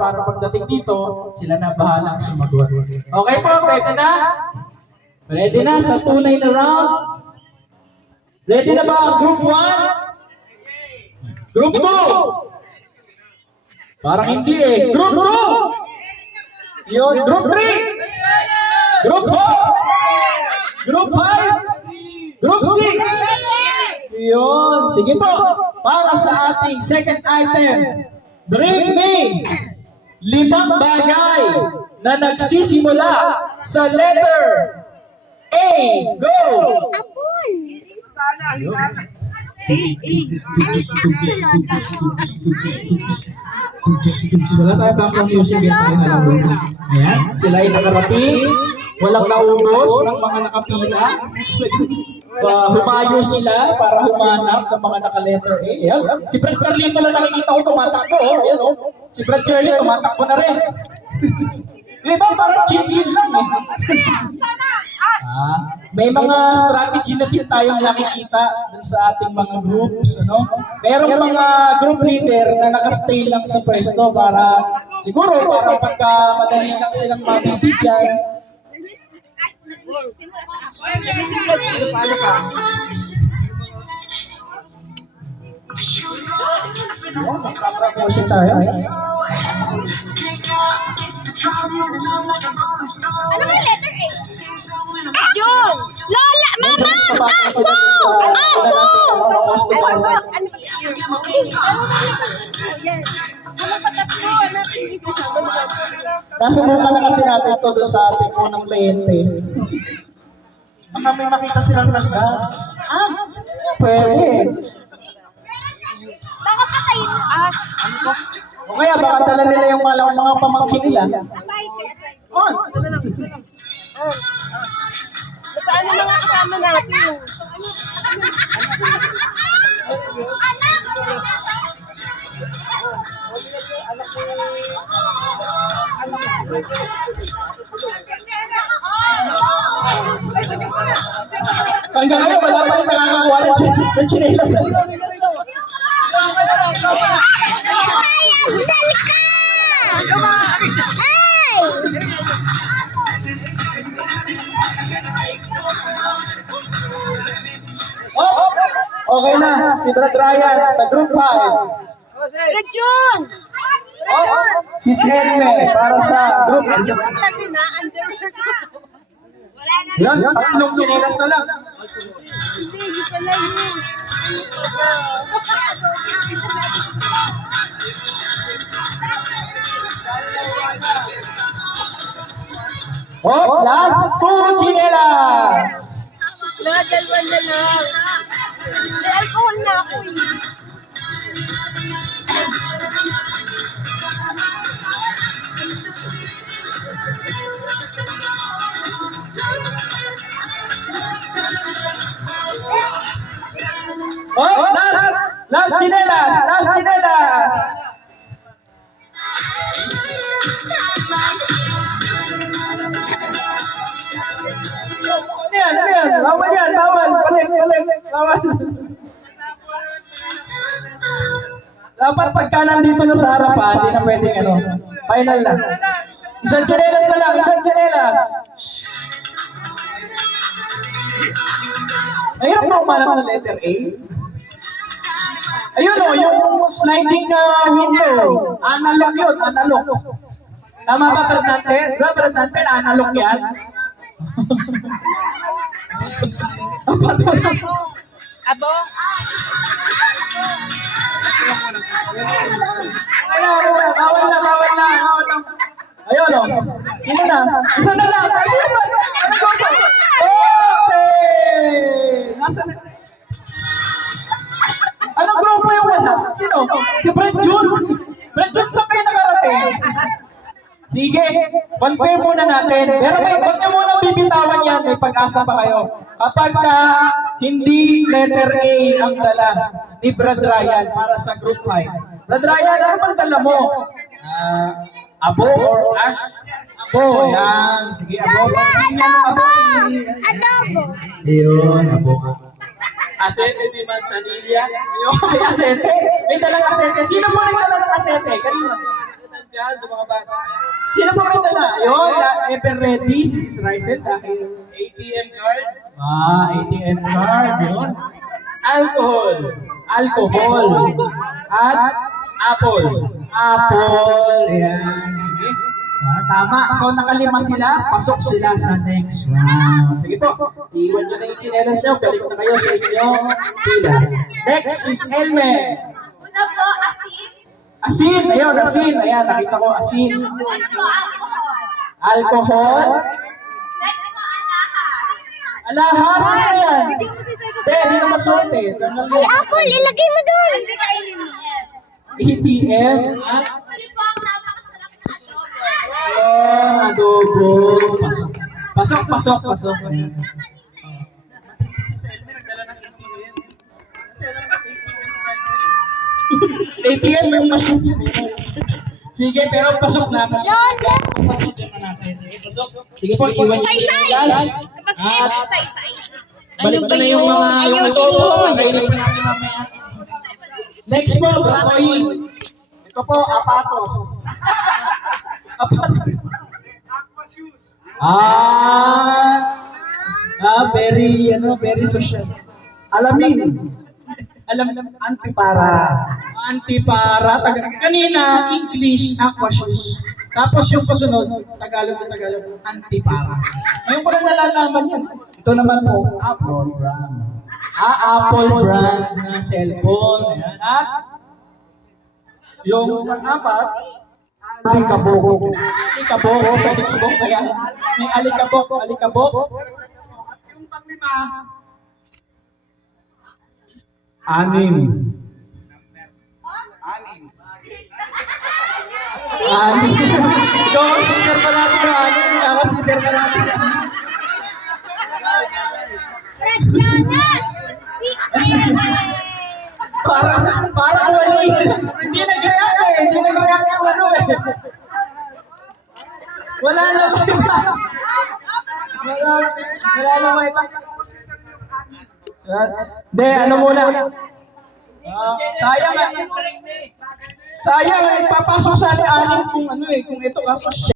para pagdating dito, sila na bahalang sumagot. Okay po, ready na? Ready na sa tunay na round? Ready na ba ang Group 1? Group 2? Parang hindi eh. Group 2? Yun. Group 3? Group 4? Group 5? Group 6? Yun. Sige po. Para sa ating second item, bring me 5 bagay na nagsisimula sa letter A. Go! Wala tayo background music yan. Ayan. Sila ay nakarating. Walang naubos ng mga nakapila. Humayo sila para humanap ng mga naka-letter A. Ayan. Si Brad Carlito lang nakikita ko tumatakbo. Ayan, oh. Si Brad Carlito tumatakbo na rin. Di ba parang chill-chill lang eh. May mga strategy na din tayong nakikita sa ating mga groups, ano? Merong mga group leader na nakastay lang sa pwesto para siguro para pagka madali lang silang mabibigyan. Magpapromotion tayo. Ano ba yung letter A? Jun! Lola! Mama! Aso! Aso! Nasubukan na kasi natin ito doon sa ating unang kliyente. Baka may makita silang nasdan. Pwede. Baka patayin mo. O kaya baka dala nila yung mga pamangkin nila. On! Saan ang mga kasama natin? Hanggang ngayon, wala pa rin nakakakuha ng chinelas. Ay! Sal ka! Ay! Okay na, si Brad Ryan sa Group 5. Rajun! Si Selme para sa Group 5. Yan, tatlong chinelas na lang. Hindi pala yun. Last 2 chinelas. Nakadalwa na lang. May alcohol na ako eh. Last chinelas, last chinelas. Ano yan? Bawal yan, bawal. Balik, bawal. Dapat pagka nandito na sa harapan, hindi na pwedeng ano. Final na. Isang chinelas na lang, isang chinelas. Ayun po umanap na letter A. Ayun o, yung sliding window. Analog yun, analog. Tama ba, Bernante? Bernante, analog yan. Abo? Bawal na. Ayun o, sino na? Isa na lang. Sino ba? Ano ba? Okay! Nasa na? Anong grupo yung wala? Sino? Si Brent Jun? Brent Jun, saan kayo nakarating? Sige, confirm muna natin. Pero wag niyo muna bibitawan yan. May pag-asa pa kayo. Kapag hindi letter A ang dala ni Brad Ryan para sa Group 5. Brad Ryan, ano bang dala mo? Abo or ash? Abo, yan. Sige, abo. Adobo! Adobo! Ayun, abo. Asete di Manzanilla. Ayun, may asete. May dalang asete. Sino po nagdala ng asete? Kanina. dyan sa mga bata. Sino pa may dala? Yun, ever ready, si Sis Rysel dahil... ATM card. ATM card, yun. Alcohol. Alcohol. At Apple. apple. Ayan, sige. Tama. So, nakalima sila. Pasok sila sa next round. Sige po. Iwan nyo na yung chinelas nyo. Balik na kayo sa inyong pila. Next is Elme. Una po, asin. Asin. Ayun, asin. Ayan, nakita ko asin. Ano po, alcohol. Alcohol. Next po, alahas. Alahas. Ano yan? Hindi na masuot eh. Tanggal Ay, yun. apple, ilagay mo doon. Hindi ka ATM. Hindi po ang napakasarap na adobo. Ayun, adobo. Pasok. Pasok, pasok, pasok. Ayan. Matindi si Selmy, nagdala ng ATM. Kasi alam ko ATM card. ATM yung machine. Sige, pero pasok na. Pasok na natin. Pasok. Sige po, iwan niyo yung Saysay. gas. Kapag At saysay. balik na yung mga yung adobo. Kainin pa natin mamaya. Next po, Bakoy. Ito po, apatos. Apat. Aqua shoes. Very social. Alamin. Alam, Antipara. antipara, kanina, English, aqua shoes. Tapos yung kasunod, Tagalog, antipara. Ngayon ko lang nalalaman yan. Ito naman po, Apple brand. Apple brand na cellphone. Ayan. At yung Pang-apat, alikabok. Alikabok, kaya may alikabok. yung pang-lima, anim. Ikaw, consider pa natin yung anim. Consider pa natin. Radyanas! Para wali. Hindi nag-react eh. Hindi nag-react yung ano eh. Wala lang iba. Wala lang iba. Hindi, ano muna. Sayang eh. Sayang eh. Papasok sa alim kung ano eh. Kung ito kaso